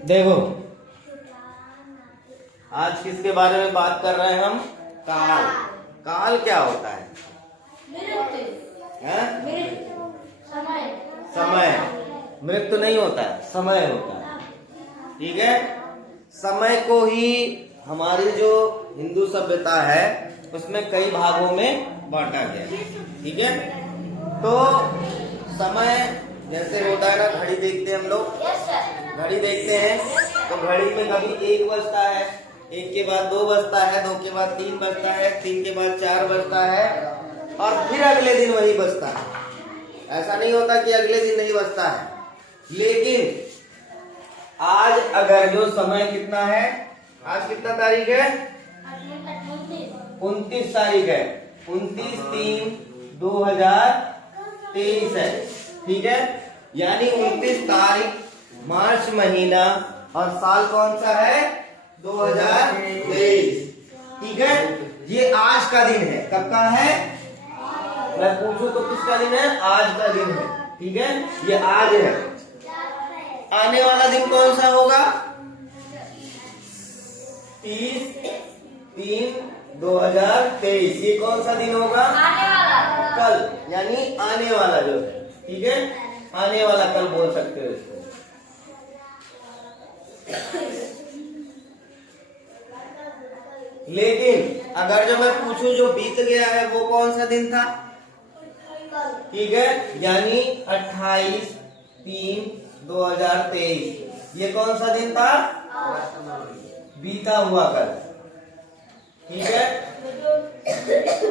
देखो, आज किसके बारे में बात कर रहे हैं हम? काल। काल क्या होता है? समय। मृत्यु नहीं होता है, समय होता है। ठीक है, समय को ही हमारी जो हिंदू सभ्यता है उसमें कई भागों में बांटा गया है। ठीक है, तो समय जैसे होता है ना, घड़ी देखते हैं हम लोग, घड़ी देखते हैं तो घड़ी में कभी 1 बजता है, 1 के बाद 2 बजता है, 2 के बाद 3 बजता है, 3 के बाद 4 बजता है और फिर अगले दिन वही बजता है। ऐसा नहीं होता कि अगले दिन नहीं बजता है। लेकिन आज अगर जो समय कितना है, आज कितना तारीख है? 29 तारीख है, 29/3/2023 है। ठीक है, यानी 29 तारीख मार्च महीना और साल कौन सा है? 2023। ठीक है, ये आज का दिन है। कब का है? मैं पूछूं तो किसका दिन है? आज का दिन है। ठीक है, ये आज है। आने वाला दिन कौन सा होगा? 30/3/2023। ये कौन सा दिन होगा? कल, यानी आने वाला जो है। ठीक है, आने वाला कल बोल सकते हो इसको। लेकिन अगर जो मैं पूछूं जो बीत गया है वो कौन सा दिन था? ठीक है, यानी 28/3/2023। ये कौन सा दिन था? बीता हुआ कल। ठीक है,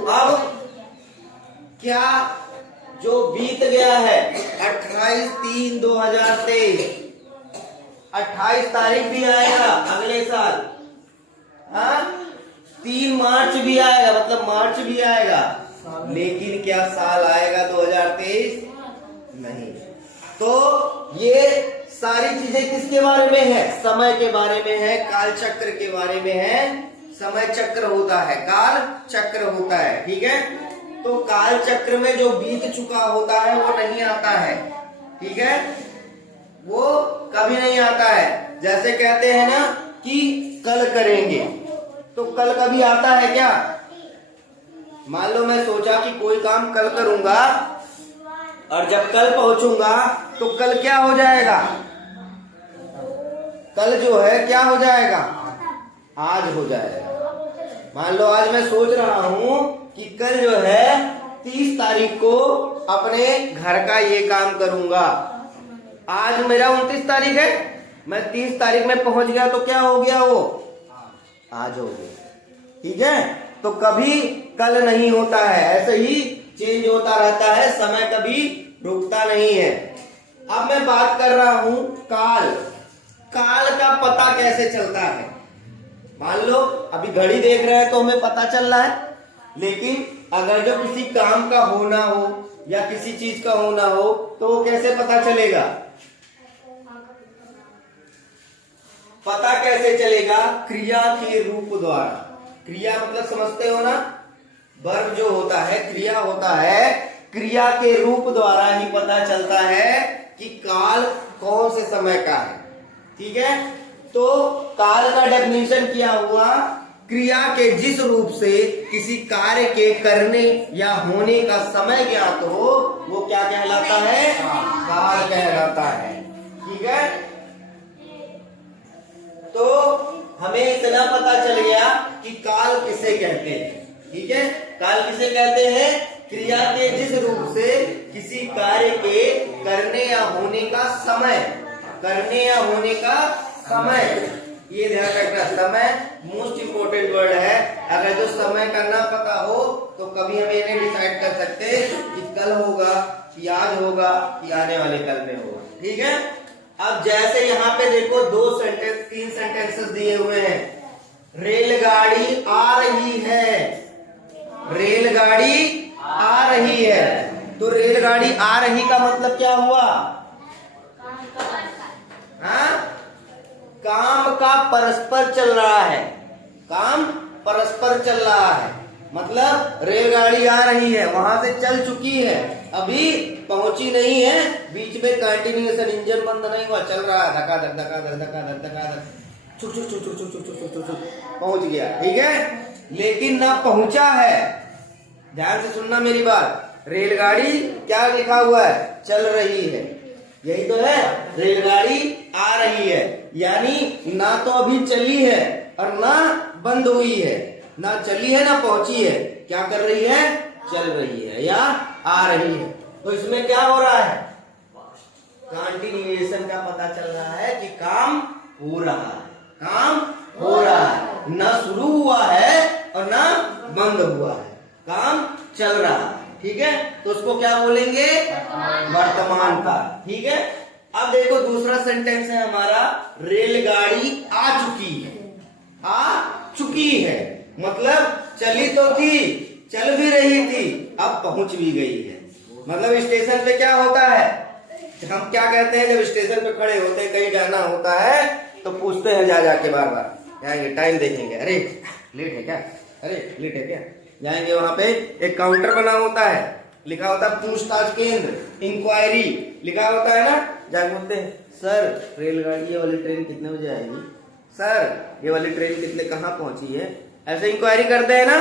अब क्या जो बीत गया है 28/3/2023, 28 तारीख भी आएगा अगले साल। हाँ, 3 मार्च भी आएगा, मतलब मार्च भी आएगा। लेकिन क्या साल आएगा 2023? नहीं। तो ये सारी चीजें किसके बारे में है? समय के बारे में है, काल चक्र के बारे में है। समय चक्र होता है, काल चक्र होता है। ठीक है, तो काल चक्र में जो बीत चुका होता है वो नहीं आता है। ठीक है, वो कभी नहीं आता है। जैसे कहते हैं ना कि कल करेंगे, तो कल कभी आता है क्या? मान लो मैं सोचा कि कोई काम कल करूंगा और जब कल पहुंचूंगा तो कल क्या हो जाएगा? कल जो है क्या हो जाएगा? आज हो जाएगा। मान लो आज मैं सोच रहा हूं कि कल जो है 30 तारीख को अपने घर का ये काम करूंगा। आज मेरा 29 तारीख है, मैं 30 तारीख में पहुंच गया तो क्या हो गया? वो आज हो गया। ठीक है, तो कभी कल नहीं होता है, ऐसे ही चेंज होता रहता है, समय कभी रुकता नहीं है। अब मैं बात कर रहा हूं काल। काल का पता कैसे चलता है? मान लो अभी घड़ी देख रहे हैं तो हमें पता चल रहा है, लेकिन अगर जो किसी काम का होना हो या किसी चीज का होना हो तो वो कैसे पता चलेगा? पता कैसे चलेगा? क्रिया के रूप द्वारा। क्रिया मतलब समझते हो ना, वर्ब जो होता है क्रिया होता है, क्रिया के रूप द्वारा ही पता चलता है कि काल कौन से समय का है। ठीक है, तो काल का डेफिनेशन किया हुआ, क्रिया के जिस रूप से किसी कार्य के करने या होने का समय ज्ञात हो वो क्या कहलाता है? काल कहलाता है। ठीक है, तो हमें इतना पता चल गया कि काल किसे कहते हैं। ठीक है, काल किसे कहते हैं? क्रिया के जिस रूप से किसी कार्य के करने या होने का समय, करने या होने का समय। ये ध्यान रखना, समय मोस्ट इंपोर्टेंट वर्ड है। अगर जो समय का ना पता हो तो कभी हम ये नहीं डिसाइड कर सकते कि कल होगा कि आज होगा कि आने वाले कल में होगा। ठीक है, अब जैसे यहाँ पे देखो 3 सेंटेंसेस दिए हुए हैं। रेलगाड़ी आ रही है, रेलगाड़ी आ रही है। तो रेलगाड़ी आ रही का मतलब क्या हुआ? हाँ, काम का परस्पर चल रहा है, काम परस्पर चल रहा है। मतलब रेलगाड़ी आ रही है, वहां से चल चुकी है, अभी पहुंची नहीं है, बीच में कंटिन्यूएशन, इंजन बंद नहीं हुआ, चल रहा है, धक्का धक धक्का धक धक्का धक धक्का धक, छुक छुक छुक छुक छुक छुक छुक छुक छुक, पहुंच गया, ठीक है, लेकिन ना पहुंचा है। ध्यान से सुनना मेरी बात, रेलगाड़ी क्या लिखा हुआ है, चल रही है, यही तो है, रेलगाड़ी आ रही है, यानी ना तो अभी चली है और ना बंद हुई है, ना चली है ना पहुंची है, क्या कर रही है, चल रही है या आ रही है। तो इसमें क्या हो रहा है, कंटिन्यूएशन का पता चल रहा है कि काम हो रहा है, काम हो रहा है, ना शुरू हुआ है और ना बंद हुआ है, काम चल रहा है, ठीक है। तो उसको क्या बोलेंगे, वर्तमान काल, ठीक है। अब देखो दूसरा सेंटेंस है हमारा, रेलगाड़ी आ चुकी है, आ चुकी है, मतलब चली तो थी, चल भी रही थी, अब पहुंच भी गई है। मतलब स्टेशन पे क्या होता है, हम क्या कहते हैं, जब स्टेशन पे खड़े होते हैं, कहीं जाना होता है तो पूछते हैं जा जाके बार बार, जाएंगे टाइम देखेंगे, अरे लेट है क्या, अरे लेट है क्या, जाएंगे वहां पे एक काउंटर बना होता है, लिखा होता है पूछताछ केंद्र, इंक्वायरी लिखा होता है ना, जाके बोलते हैं सर रेलगाड़ी ये वाली ट्रेन कितने बजे आएगी, सर ये वाली ट्रेन कितने कहाँ पहुंची है, ऐसे इंक्वायरी करते हैं ना।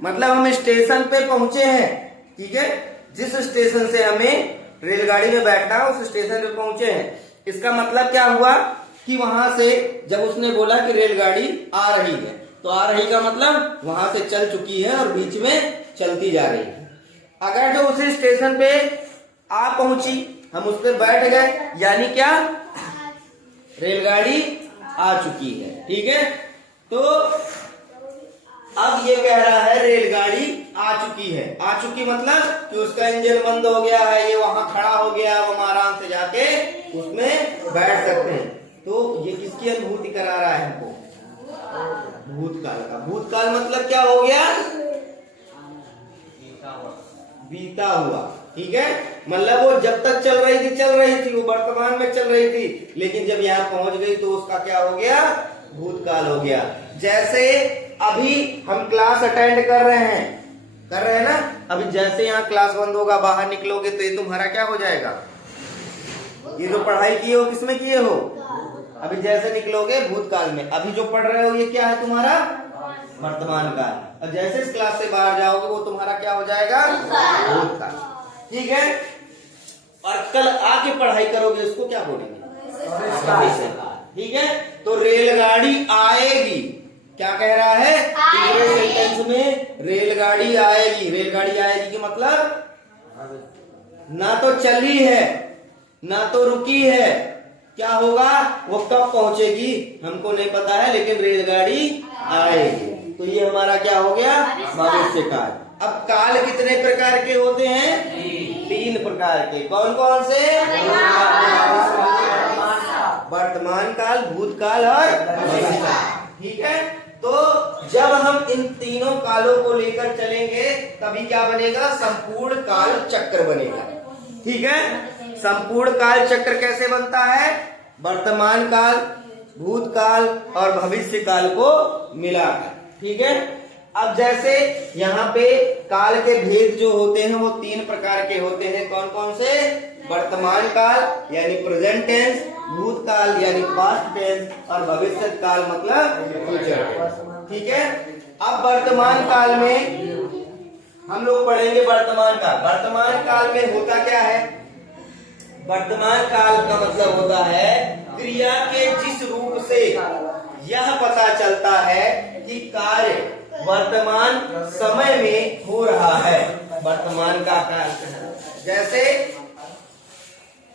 मतलब हम स्टेशन पे पहुंचे हैं, ठीक है, जिस स्टेशन से हमें रेलगाड़ी में बैठना है उस स्टेशन पे पहुंचे हैं। इसका मतलब क्या हुआ कि वहां से जब उसने बोला कि रेलगाड़ी आ रही है, तो आ रही का मतलब वहां से चल चुकी है और बीच में चलती जा रही है। अगर जो उसी स्टेशन पे आ पहुंची, हम उस पर बैठ गए, यानी क्या, रेलगाड़ी आ चुकी है, ठीक है। तो अब ये कह रहा है रेलगाड़ी आ चुकी है, आ चुकी मतलब कि उसका इंजन बंद हो गया है, ये वहां खड़ा हो गया, अब हम आराम से जाके उसमें बैठ सकते हैं। तो ये किसकी अनुभूति करा रहा है हमको, भूतकाल का। भूतकाल मतलब क्या हो गया, बीता हुआ, ठीक है। मतलब वो जब तक चल रही थी, वो वर्तमान में चल रही थी, लेकिन जब यहाँ पहुंच गई तो उसका क्या हो गया, भूतकाल हो गया। जैसे अभी हम क्लास अटेंड कर रहे हैं ना, अभी जैसे यहाँ क्लास बंद होगा, बाहर निकलोगे तो ये तुम्हारा क्या हो जाएगा, ये जो पढ़ाई किए हो किसमें किए हो, अभी जैसे निकलोगे भूतकाल में, अभी जो पढ़ रहे हो ये क्या है तुम्हारा, वर्तमान काल, और जैसे इस क्लास से बाहर जाओगे वो तुम्हारा क्या हो जाएगा, भूतकाल, ठीक है। और कल आके पढ़ाई करोगे उसको क्या बोलेंगे, ठीक है। तो रेलगाड़ी आएगी, क्या कह रहा है, तीसरे सेंटेंस में रेलगाड़ी आएगी। रेलगाड़ी आएगी कि मतलब ना तो चली है ना तो रुकी है, क्या होगा, वो कब पहुंचेगी हमको नहीं पता है, लेकिन रेलगाड़ी आएगी। तो ये हमारा क्या हो गया, भविष्य काल। अब काल कितने प्रकार के होते हैं, 3 प्रकार के, कौन कौन से, वर्तमान काल, भूतकाल और भविष्य काल, ठीक है। तो जब हम इन तीनों कालों को लेकर चलेंगे तभी क्या बनेगा, संपूर्ण काल चक्र बनेगा, ठीक है। संपूर्ण काल चक्र कैसे बनता है, वर्तमान काल, भूतकाल और भविष्य काल को मिलाकर, ठीक है। अब जैसे यहाँ पे काल के भेद जो होते हैं वो 3 प्रकार के होते हैं, कौन कौन से, वर्तमान काल यानी प्रेजेंट टेंस, भूतकाल यानी पास्ट टेंस और भविष्य काल मतलब फ्यूचर टेंस, ठीक है। अब वर्तमान काल में हम लोग पढ़ेंगे वर्तमान काल। वर्तमान काल में होता क्या है, वर्तमान काल का मतलब होता है क्रिया के जिस रूप से यह पता चलता है कि कार्य वर्तमान समय में हो रहा है, वर्तमान का काल। जैसे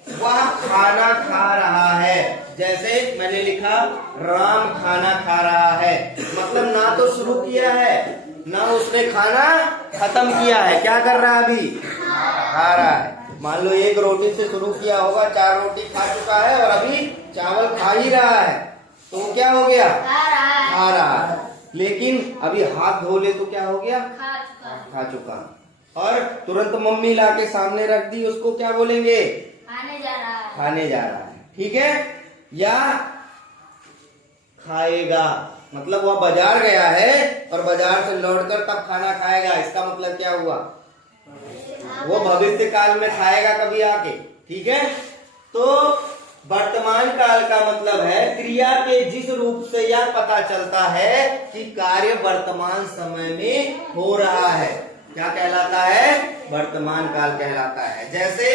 वह खाना खा रहा है, जैसे मैंने लिखा राम खाना खा रहा है, मतलब ना तो शुरू किया है ना उसने खाना खत्म किया है, क्या कर रहा है, अभी खा रहा है। मान लो 1 रोटी से शुरू किया होगा, 4 रोटी खा चुका है और अभी चावल खा ही रहा है, तो वो क्या हो गया, खा रहा है। लेकिन अभी हाथ धो ले तो क्या हो गया, खा चुका। और तुरंत मम्मी लाके सामने रख दी, उसको क्या बोलेंगे, खाने जा रहा है, ठीक है। या खाएगा, मतलब वह बाजार गया है और बाजार से लौटकर तब खाना खाएगा, इसका मतलब क्या हुआ, वो भविष्य काल में खाएगा कभी आके। ठीक है, तो वर्तमान काल का मतलब है क्रिया के जिस रूप से यह पता चलता है कि कार्य वर्तमान समय में हो रहा है, क्या कहलाता है? वर्तमान काल कहलाता है। जैसे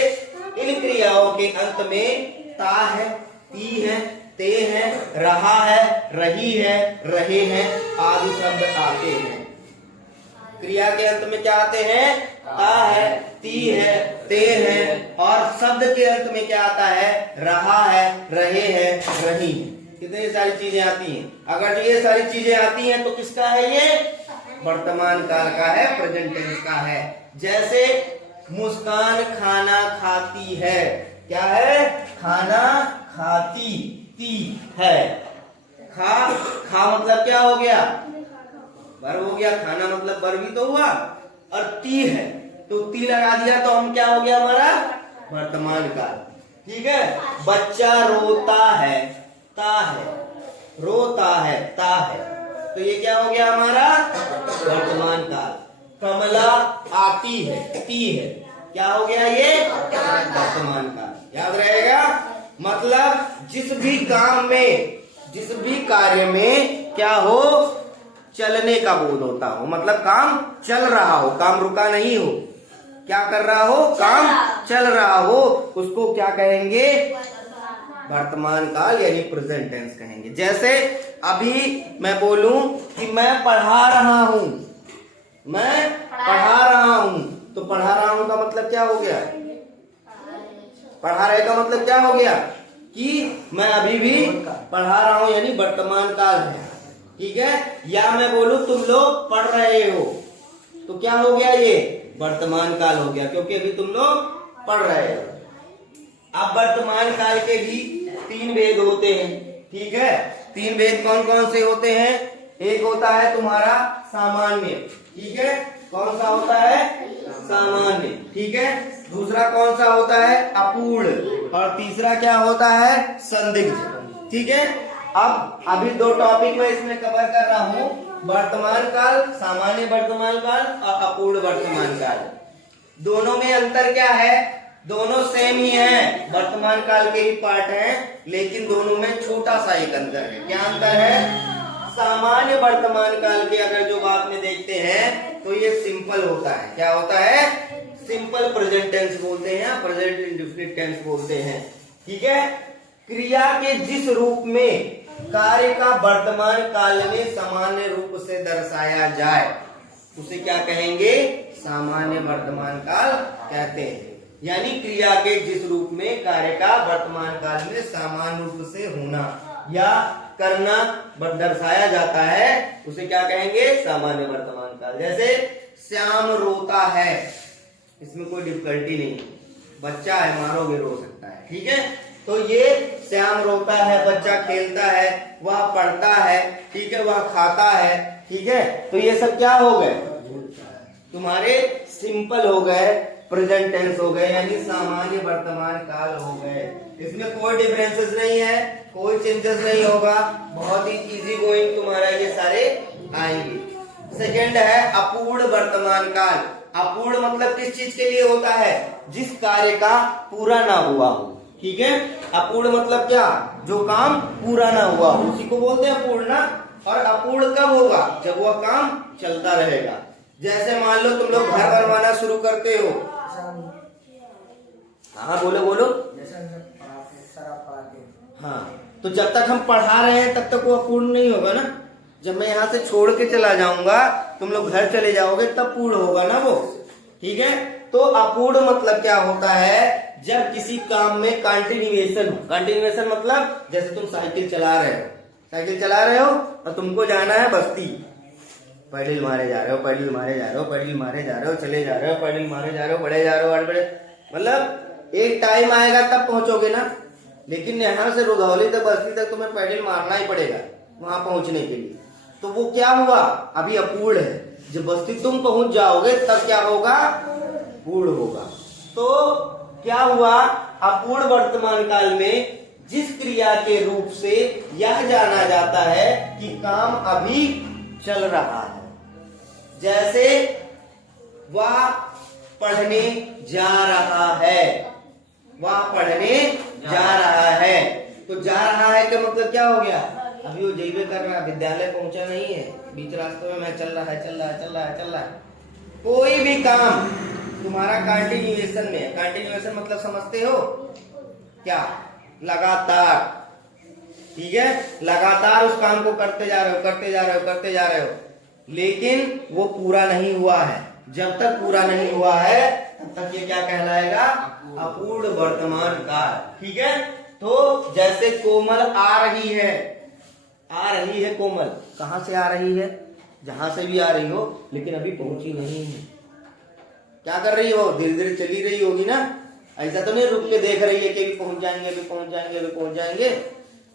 इन क्रियाओं के अंत में ता है, ती है, ते है, रहा है, रही है, रहे हैं आदि शब्द आते हैं। क्रिया के अंत में क्या आते हैं? ता है, ती है, ते है, और शब्द के अंत में क्या आता है? रहा है, रहे हैं, रही है। कितनी सारी चीजें आती हैं। अगर ये सारी चीजें आती हैं तो किसका है ये? वर्तमान काल का है, प्रेजेंट टेंस का है। जैसे मुस्कान खाना खाती है, क्या है? खाना खाती, ती है। खा मतलब क्या हो गया? वर्ब हो गया। खाना मतलब वर्ब ही तो हुआ। और ती है तो ती लगा दिया तो हम क्या हो गया हमारा? वर्तमान काल। ठीक है, बच्चा रोता है, ता है, रोता है, ता है, तो ये क्या हो गया हमारा? वर्तमान काल। कमला आती है, ती है, क्या हो गया ये? वर्तमान काल। याद रहेगा, मतलब जिस भी काम में, जिस भी कार्य में क्या हो? चलने का बोध होता हो, मतलब काम चल रहा हो, काम रुका नहीं हो, क्या कर रहा हो? काम चल रहा हो, उसको क्या कहेंगे? वर्तमान काल यानी प्रेजेंट टेंस कहेंगे। जैसे अभी मैं बोलूं कि मैं पढ़ा रहा हूं, मैं पढ़ा रहा हूं, तो पढ़ा रहा हूं का मतलब क्या हो गया? पढ़ा रहे का मतलब क्या हो गया? कि मैं अभी भी पढ़ा रहा हूं, यानी वर्तमान काल है। ठीक है, या मैं बोलूं तुम लोग पढ़ रहे हो, तो क्या हो गया? ये वर्तमान काल हो गया, क्योंकि अभी तुम लोग पढ़ रहे हो। अब वर्तमान काल के भी 3 भेद होते हैं। ठीक है, 3 भेद कौन कौन से होते हैं? एक होता है तुम्हारा सामान्य। ठीक है, कौन सा होता है? सामान्य। ठीक है, दूसरा कौन सा होता है? अपूर्ण, और तीसरा क्या होता है? संदिग्ध। ठीक है, अब अभी 2 टॉपिक मैं इसमें कवर कर रहा हूं, वर्तमान काल, सामान्य वर्तमान काल और अपूर्ण वर्तमान काल। दोनों में अंतर क्या है? दोनों सेम ही हैं, वर्तमान काल के ही पार्ट हैं, लेकिन दोनों में छोटा सा एक अंतर है। क्या अंतर है? सामान्य वर्तमान काल के अगर जो बात में देखते हैं तो ये सिंपल होता है। क्या होता है? सिंपल प्रेजेंट टेंस बोलते हैं, प्रेजेंट इंडेफिनिट टेंस बोलते हैं। ठीक है, क्रिया के जिस रूप में कार्य का वर्तमान काल में सामान्य रूप से दर्शाया जाए उसे क्या कहेंगे? सामान्य वर्तमान काल कहते हैं। यानी क्रिया के जिस रूप में कार्य का वर्तमान काल में सामान्य रूप से होना या करना दर्शाया जाता है उसे क्या कहेंगे? सामान्य वर्तमान काल। जैसे श्याम रोता है, इसमें कोई डिफिकल्टी नहीं, बच्चा है, मारोगे रो सकता है। ठीक है, तो ये श्याम रोता है, बच्चा खेलता है, वह पढ़ता है, ठीक है, वह खाता है। ठीक है, तो ये सब क्या हो गए? तुम्हारे सिंपल हो गए, प्रेजेंट टेंस हो गए, यानी सामान्य वर्तमान काल हो गए। इसमें कोई डिफरेंसेस नहीं है, कोई चेंजेस नहीं होगा, बहुत ही इजी गोइंग तुम्हारा ये सारे आएंगे। सेकंड है अपूर्ण वर्तमान काल। अपूर्ण मतलब किस चीज के लिए होता है? जिस कार्य का पूरा ना हुआ हो। ठीक है, अपूर्ण मतलब क्या? जो काम पूरा ना हुआ हो उसी को बोलते हैं अपूर्ण। और अपूर्ण कब होगा? जब वह काम चलता रहेगा। जैसे मान लो तुम लोग घर बनवाना शुरू करते हो। हाँ बोलो बोलो। हाँ, तो जब तक हम पढ़ा रहे हैं तब तक वो अपूर्ण नहीं होगा ना। जब मैं यहाँ से छोड़ के चला जाऊंगा, तुम लोग घर चले जाओगे, तब पूर्ण होगा ना वो। ठीक है, तो अपूर्ण मतलब क्या होता है? जब किसी काम में कंटिन्यूएशन हो। कंटिन्यूएशन मतलब जैसे तुम साइकिल चला रहे हो, साइकिल चला रहे हो और तुमको जाना है बस्ती, पैडल मारे जा रहे हो, पैडल मारे जा रहे हो, पैडल मारे जा रहे हो, चले जा रहे हो, पैडल मारे जा रहे हो, बढ़े जा रहे हो, बढ़े, मतलब एक टाइम आएगा तब पहुंचोगे ना। लेकिन यहाँ से रुधौली तक बस्ती तक तुम्हें पैडल मारना ही पड़ेगा वहां पहुंचने के लिए। तो वो क्या हुआ? अभी अपूर्ण है। जब बस्ती तुम पहुंच जाओगे तब क्या होगा? पूर्ण होगा। तो क्या हुआ? अपूर्ण वर्तमान काल में जिस क्रिया के रूप से यह जाना जाता है कि काम अभी चल रहा है, जैसे वह पढ़ने जा रहा है, वह पढ़ने जा रहा है। तो जा रहा है का मतलब क्या हो गया, अभी वो जइबे कर रहा है, विद्यालय पहुंचा नहीं है, बीच रास्ते में मैं चल रहा है। कोई भी काम तुम्हारा कंटिन्यूएशन में, कंटिन्यूएशन मतलब समझते हो क्या, लगातार, ठीक है, लगातार उस काम को करते जा रहे हो, लेकिन वो पूरा नहीं हुआ है। जब तक पूरा नहीं हुआ है तब तक ये क्या कहलाएगा, अपूर्ण वर्तमान काल। ठीक है, तो जैसे कोमल आ रही है कोमल, कहां से आ रही है, जहां से भी आ रही हो, लेकिन अभी पहुंची नहीं है। क्या कर रही हो, धीरे धीरे चली रही होगी ना, ऐसा तो नहीं रुक के देख रही है कि अभी पहुंच जाएंगे,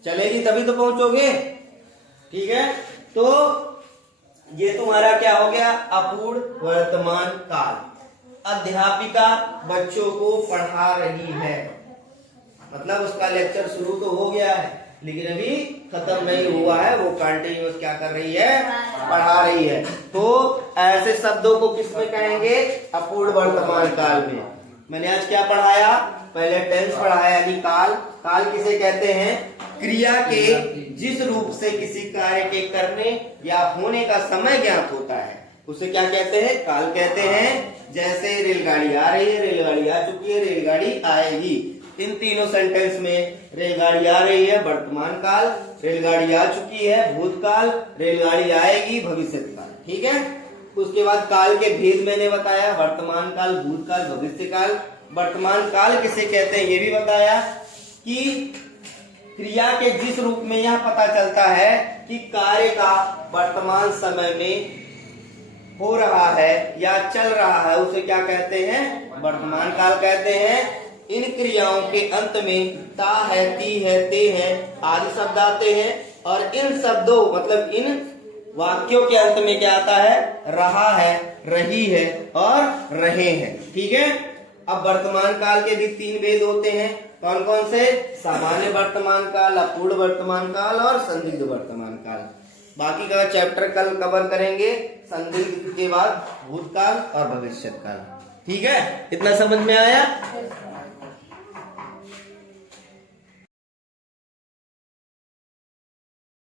चलेगी तभी तो पहुंचोगे। ठीक है, तो ये तुम्हारा क्या हो गया, अपूर्ण वर्तमान काल। अध्यापिका बच्चों को पढ़ा रही है, मतलब उसका लेक्चर शुरू तो हो गया है लेकिन अभी खत्म नहीं हुआ है, वो कंटिन्यूअस क्या कर रही है, पढ़ा रही है। तो ऐसे शब्दों को किसमें कहेंगे, अपूर्ण वर्तमान काल में। मैंने आज क्या पढ़ाया, पहले टेंस पढ़ाया यानी काल। काल किसे कहते हैं, क्रिया के जिस रूप से किसी कार्य के करने या होने का समय ज्ञात होता है उसे क्या कहते हैं, काल कहते हैं। जैसे रेलगाड़ी आ रही है, रेलगाड़ी आ चुकी है, रेलगाड़ी आएगी। इन तीनों सेंटेंस में रेलगाड़ी आ रही है वर्तमान काल, रेलगाड़ी आ चुकी है भूतकाल, रेलगाड़ी आएगी भविष्य काल। ठीक है, उसके बाद काल के भेद मैंने बताया, वर्तमान काल, भूतकाल, भविष्य काल। वर्तमान काल किसे कहते हैं ये भी बताया कि क्रिया के जिस रूप में यह पता चलता है कि कार्य का वर्तमान समय में हो रहा है या चल रहा है, उसे क्या कहते हैं, वर्तमान काल कहते हैं। इन क्रियाओं के अंत में ता है, ती है, ते है आदि शब्द आते हैं, और इन शब्दों मतलब इन वाक्यों के अंत में क्या आता है, रहा है, रही है और रहे हैं। ठीक है, अब वर्तमान काल के भी तीन भेद होते हैं, कौन कौन से, सामान्य वर्तमान काल, अपूर्ण वर्तमान काल और संदिग्ध वर्तमान काल। बाकी का चैप्टर कल कवर करेंगे, संदिग्ध के बाद भूतकाल और भविष्य काल। ठीक है, इतना समझ में आया।